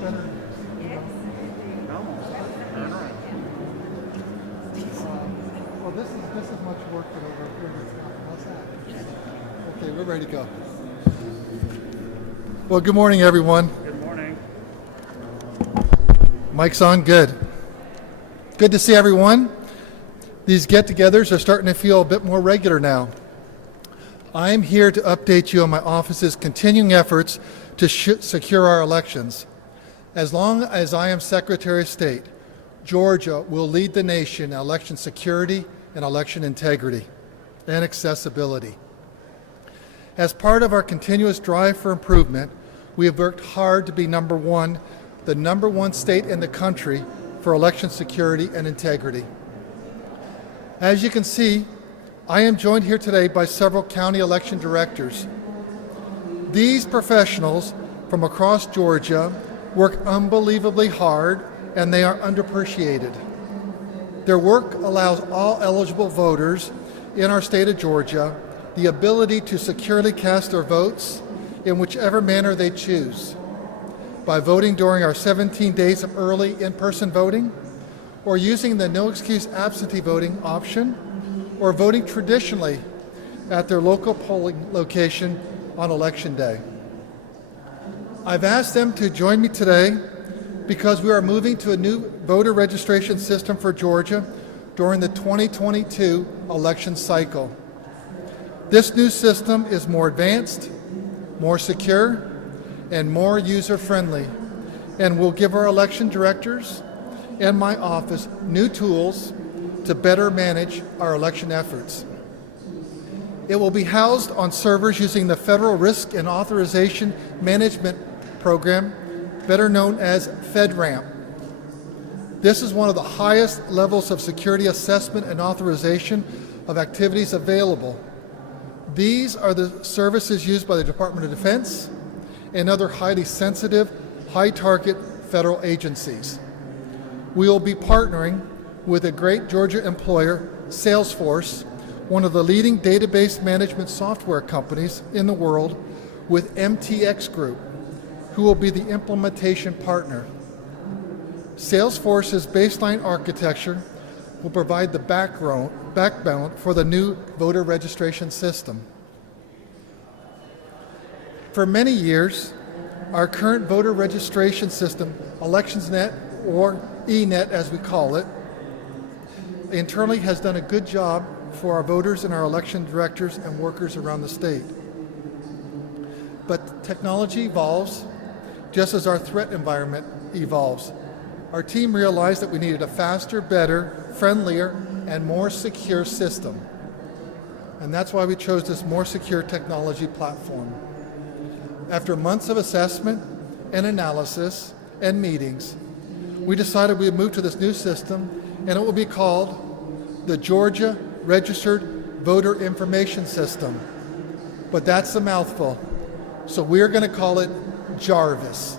better. Well, this is much work for over here. How's that? Okay, we're ready to go. Well, good morning, everyone. Good morning. Mic's on, good. Good to see everyone. These get-togethers are starting to feel a bit more regular now. I am here to update you on my office's continuing efforts to secure our elections. As long as I am Secretary of State, Georgia will lead the nation in election security and election integrity and accessibility. As part of our continuous drive for improvement, we have worked hard to be the number one state in the country for election security and integrity. As you can see, I am joined here today by several county election directors. These professionals from across Georgia work unbelievably hard, and they are underappreciated. Their work allows all eligible voters in our state of Georgia the ability to securely cast their votes in whichever manner they choose, by voting during our 17 days of early in-person voting, or using the no-excuse absentee voting option, or voting traditionally at their local polling location on Election Day. I've asked them to join me today because we are moving to a new voter registration system for Georgia during the 2022 election cycle. This new system is more advanced, more secure, and more user-friendly, and will give our election directors and my office new tools to better manage our election efforts. It will be housed on servers using the Federal Risk and Authorization Management Program, better known as FedRAMP. This is one of the highest levels of security assessment and authorization of activities available. These are the services used by the Department of Defense and other highly sensitive, high-target federal agencies. We will be partnering with a great Georgia employer, Salesforce, one of the leading database management software companies in the world, with MTX Group, who will be the implementation partner. Salesforce's baseline architecture will provide the backbone for the new voter registration system. For many years, our current voter registration system, ElectionsNet, or eNet as we call it, internally has done a good job for our voters and our election directors and workers around the state. But technology evolves just as our threat environment evolves. Our team realized that we needed a faster, better, friendlier, and more secure system. And that's why we chose this more secure technology platform. After months of assessment and analysis and meetings, we decided we would move to this new system, and it will be called the Georgia Registered Voter Information System. But that's a mouthful, so we're going to call it Jarvis.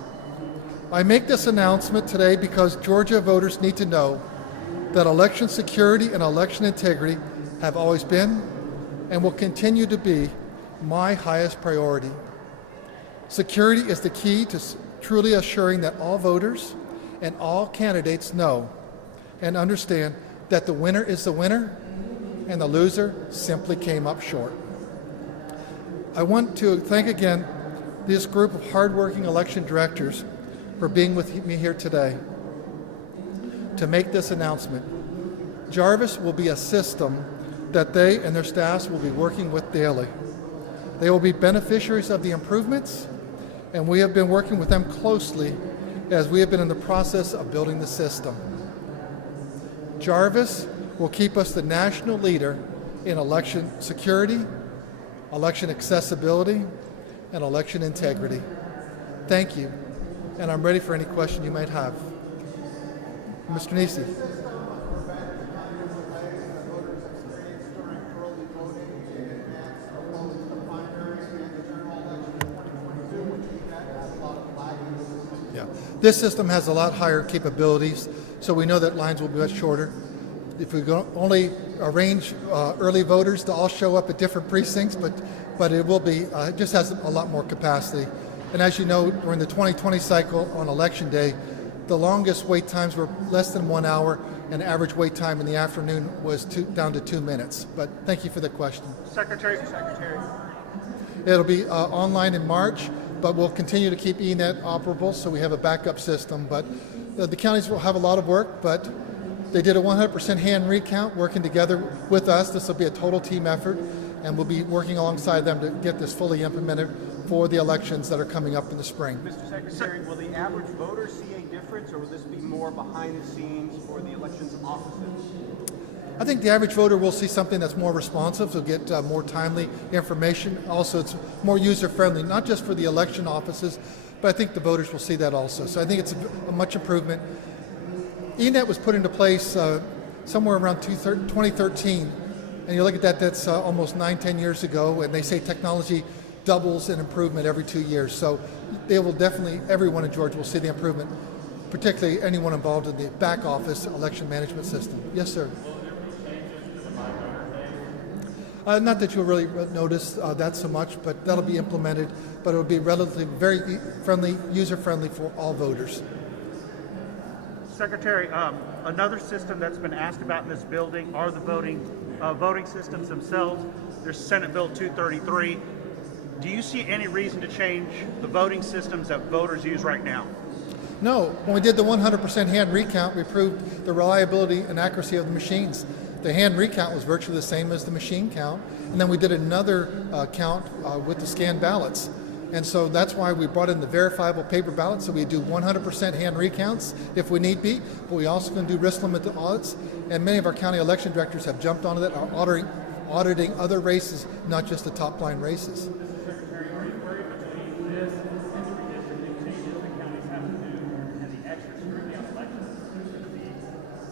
I make this announcement today because Georgia voters need to know that election security and election integrity have always been and will continue to be my highest priority. Security is the key to truly assuring that all voters and all candidates know and understand that the winner is the winner and the loser simply came up short. I want to thank again this group of hardworking election directors for being with me here today to make this announcement. Jarvis will be a system that they and their staffs will be working with daily. They will be beneficiaries of the improvements, and we have been working with them closely as we have been in the process of building the system. Jarvis will keep us the national leader in election security, election accessibility, and election integrity. Thank you, and I'm ready for any question you might have. Mr. Nisi. Yeah, this system has a lot higher capabilities, so we know that lines will be much shorter. If we only arrange early voters to all show up at different precincts, but it will be, it just has a lot more capacity. And as you know, during the 2020 cycle on Election Day, the longest wait times were less than 1 hour, and average wait time in the afternoon was down to 2 minutes. But thank you for the question. Secretary. It'll be online in March, but we'll continue to keep eNet operable, so we have a backup system. But the counties will have a lot of work, but they did a 100% hand recount working together with us. This will be a total team effort, and we'll be working alongside them to get this fully implemented for the elections that are coming up in the spring. Mr. Secretary, will the average voter see a difference, or will this be more behind the scenes for the elections offices? I think the average voter will see something that's more responsive, so get more timely information. Also, it's more user-friendly, not just for the election offices, but I think the voters will see that also. So I think it's a much improvement. eNet was put into place somewhere around 2013, and you look at that, that's almost 9-10 years ago, and they say technology doubles in improvement every 2 years. So they will definitely, everyone in Georgia will see the improvement, particularly anyone involved in the back office election management system. Yes, sir. Not that you'll really notice that so much, but that'll be implemented, but it'll be relatively very friendly, user-friendly for all voters. Secretary, another system that's been asked about in this building are the voting systems themselves. There's Senate Bill 233. Do you see any reason to change the voting systems that voters use right now? No. When we did the 100% hand recount, we proved the reliability and accuracy of the machines. The hand recount was virtually the same as the machine count, and then we did another count with the scanned ballots. And so that's why we brought in the verifiable paper ballots, so we do 100% hand recounts if we need be, but we also can do risk limit audits, and many of our county election directors have jumped onto that, are auditing other races, not just the top line races. Secretary, are you worried between this and the redistricting changes the counties have to do and the extra scrutiny on elections? There's going to be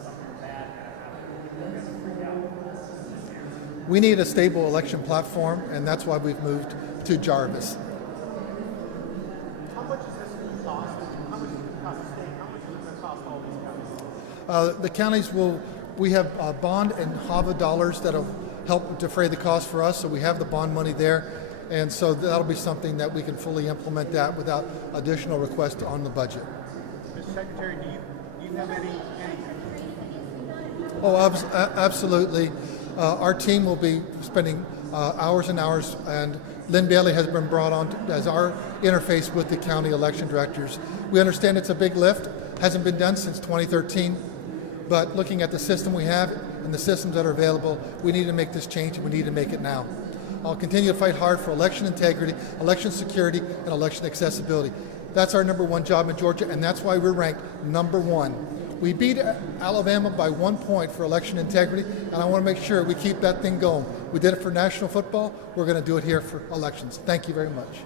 something bad happening. People are going to freak out. We need a stable election platform, and that's why we've moved to Jarvis. How much is this going to cost? How much is it going to cost the state? How much is it going to cost all these counties? The counties we have bond and HAVA dollars that'll help defray the cost for us, so we have the bond money there, and so that'll be something that we can fully implement that without additional request on the budget. Mr. Secretary, do you have any? Oh, absolutely. Our team will be spending hours and hours, and Lynn Bailey has been brought on as our interface with the county election directors. We understand it's a big lift, hasn't been done since 2013, but looking at the system we have and the systems that are available, we need to make this change, and we need to make it now. I'll continue to fight hard for election integrity, election security, and election accessibility. That's our number one job in Georgia, and that's why we're ranked number one. We beat Alabama by 1 point for election integrity, and I want to make sure we keep that thing going. We did it for national football. We're going to do it here for elections. Thank you very much.